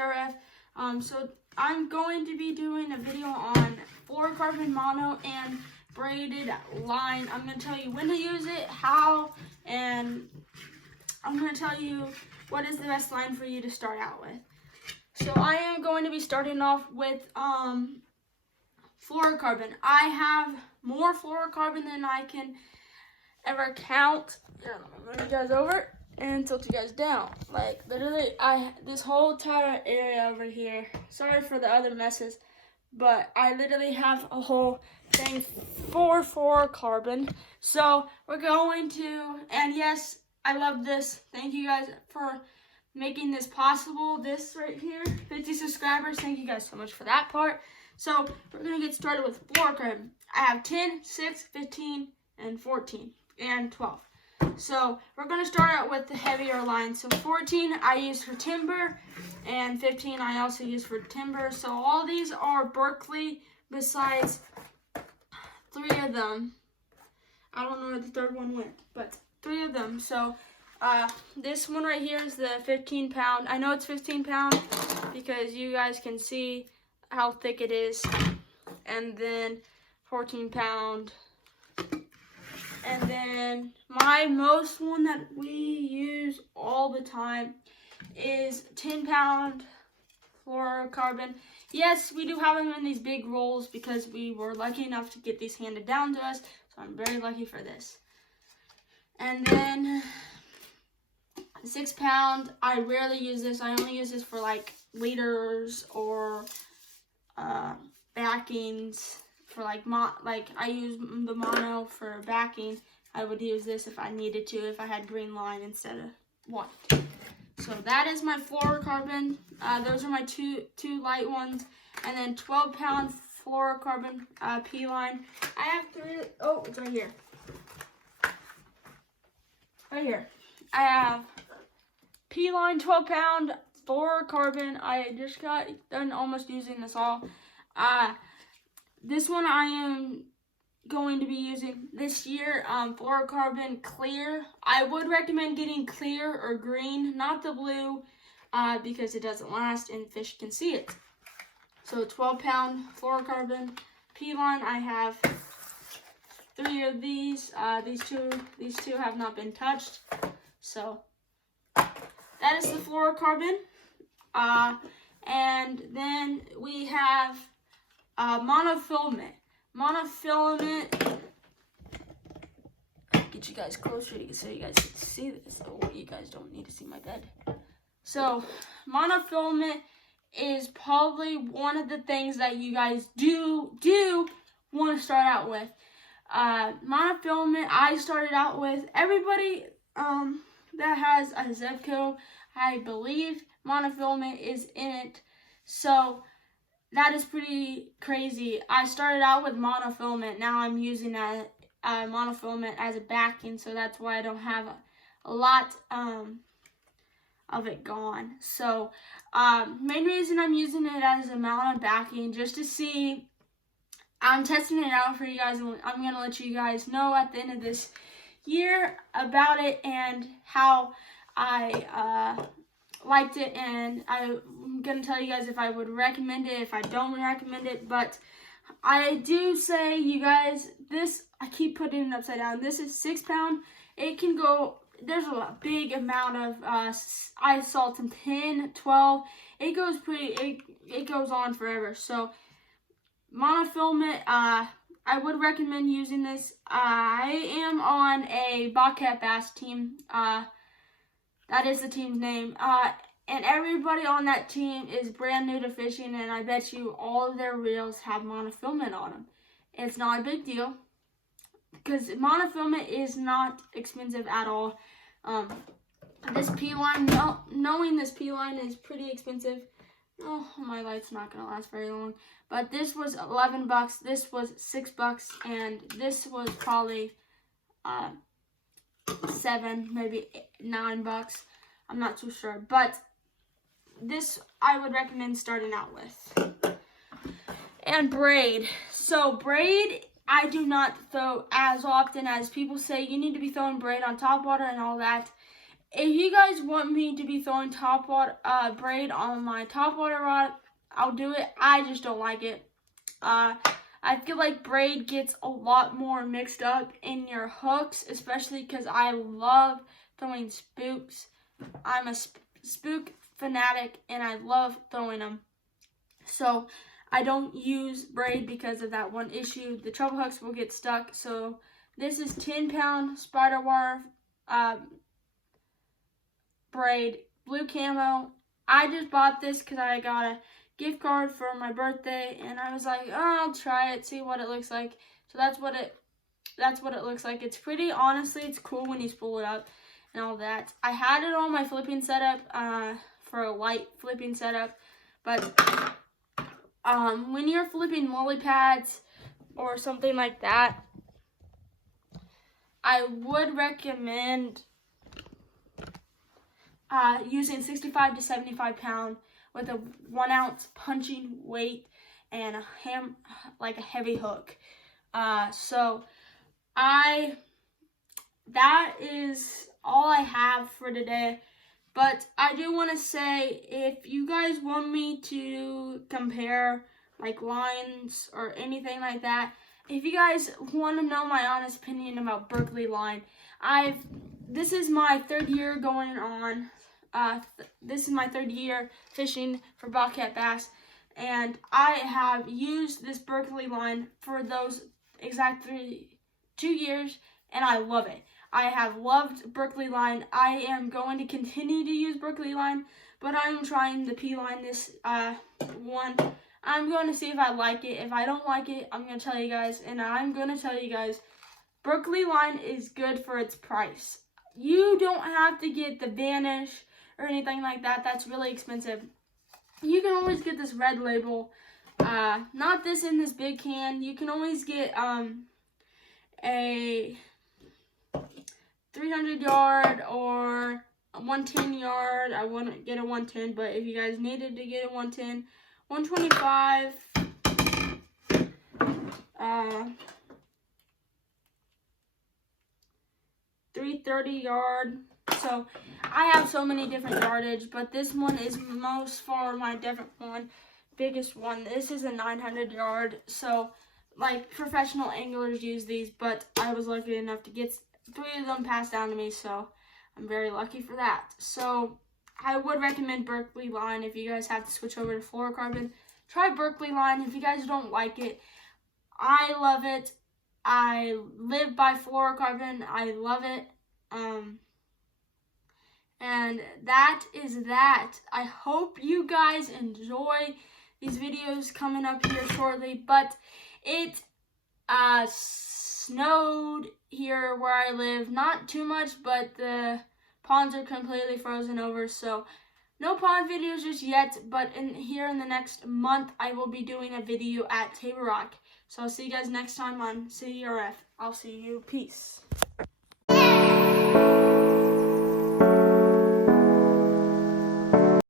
CRF. So I'm going to be doing a video on fluorocarbon mono and braided line. I'm going to tell you when to use it, how, and I'm going to tell you what is the best line for you to start out with. So I am going to be starting off with fluorocarbon. I have more fluorocarbon than I can ever count. Here, let me move you guys over and tilt you guys down. Like literally, this whole entire area over here. Sorry for the other messes, but I literally have a whole thing for fluorocarbon. So we're going to, and yes, I love this. Thank you guys for making this possible. This right here, 50 subscribers. Thank you guys so much for that part. So we're gonna get started with fluorocarbon. I have 10, 6, 15, and 14, and 12. So we're gonna start out with the heavier line. So 14 I use for timber, and 15 I also use for timber. So all these are Berkley, besides 3 of them. I don't know where the third one went, but 3 of them. So this one right here is the 15 pound. I know it's 15 pound because you guys can see how thick it is. And then 14 pound. And then my most one that we use all the time is 10 pound fluorocarbon. Yes, we do have them in these big rolls because we were lucky enough to get these handed down to us. So I'm very lucky for this. And then 6 pound, I rarely use this. I only use this for like leaders or backings. For like I use the mono for backing. I would use this if I needed to, if I had green line instead of white. So that is my fluorocarbon. Those are my two light ones. And then 12 pound fluorocarbon P line. I have 3. Oh, it's right here. Right here. I have P line 12 pound fluorocarbon. I just got done almost using this all. This one I am going to be using this year, fluorocarbon clear. I would recommend getting clear or green, not the blue, because it doesn't last and fish can see it. So 12 pound fluorocarbon P line. I have 3 of these. These two have not been touched. So that is the fluorocarbon. And then we have monofilament. Monofilament. Get you guys closer so you guys can see this. Oh, you guys don't need to see my bed. So monofilament is probably one of the things that you guys do want to start out with. Monofilament I started out with. Everybody that has a Zebco, I believe monofilament is in it. So that is pretty crazy. I started out with monofilament. Now I'm using monofilament as a backing, so that's why I don't have a lot of it gone. So main reason I'm using it as a mount on backing, just to see. I'm testing it out for you guys, and I'm going to let you guys know at the end of this year about it and how I liked it, and I'm gonna tell you guys if I would recommend it, if I don't recommend it. But I do say, you guys, this, I keep putting it upside down. This is 6 pound. It can go, there's a big amount of ice salt in 10, 12. It goes it goes on forever. So monofilament, I would recommend using this. I am on a Bobcat Bass team. That is the team's name. And everybody on that team is brand new to fishing, and I bet you all of their reels have monofilament on them. It's not a big deal because monofilament is not expensive at all. This P line, knowing this P line is pretty expensive. Oh, my light's not gonna last very long. But this was 11 bucks. This was 6 bucks, and this was probably 7, maybe 9 bucks. I'm not too sure, but this I would recommend starting out with. And braid. So braid, I do not throw as often as people say. You need to be throwing braid on top water and all that. if you guys want me to be throwing top water braid on my top water rod, I'll do it. I just don't like it. I feel like braid gets a lot more mixed up in your hooks, especially because I love throwing spooks. I'm a spook fanatic and I love throwing them. So I don't use braid because of that one issue. The treble hooks will get stuck. So this is 10-pound spider wire braid, blue camo. I just bought this because I got a gift card for my birthday and I was like, oh, I'll try it, see what it looks like. So that's what it looks like. It's pretty, honestly, it's cool when you spool it up and all that. I had it on my flipping setup for a light flipping setup, but when you're flipping lily pads or something like that, I would recommend using 65 to 75 pound with a 1 ounce punching weight and a heavy hook. So that is all I have for today. But I do want to say, if you guys want me to compare like lines or anything like that, if you guys want to know my honest opinion about Berkley line, this is my 3rd year going on. This is my 3rd year fishing for bobcat bass, and I have used this Berkley line for those exact 2 years, and I love it. I have loved Berkley line. I am going to continue to use Berkley line, but I'm trying the P line this one. I'm going to see if I like it. If I don't like it, I'm going to tell you guys, and I'm going to tell you guys, Berkley line is good for its price. You don't have to get the Vanish or anything like that. That's really expensive. You can always get this Red Label. Not this in this big can. You can always get a 300 yard or a 110 yard. I wouldn't get a 110, but if you guys needed to get a 110, 125, 330 yard. So I have so many different yardage, but this one is most far my biggest one. This is a 900 yard. So like professional anglers use these, but I was lucky enough to get 3 of them passed down to me, so I'm very lucky for that. So I would recommend Berkley line if you guys have to switch over to fluorocarbon. Try Berkley line if you guys don't like it. I love it. I live by fluorocarbon. I love it. And that is that. I hope you guys enjoy these videos coming up here shortly, but it snowed here where I live. Not too much, but the ponds are completely frozen over, so no pond videos just yet, but here in the next month, I will be doing a video at Table Rock. So I'll see you guys next time on CRF. I'll see you. Peace.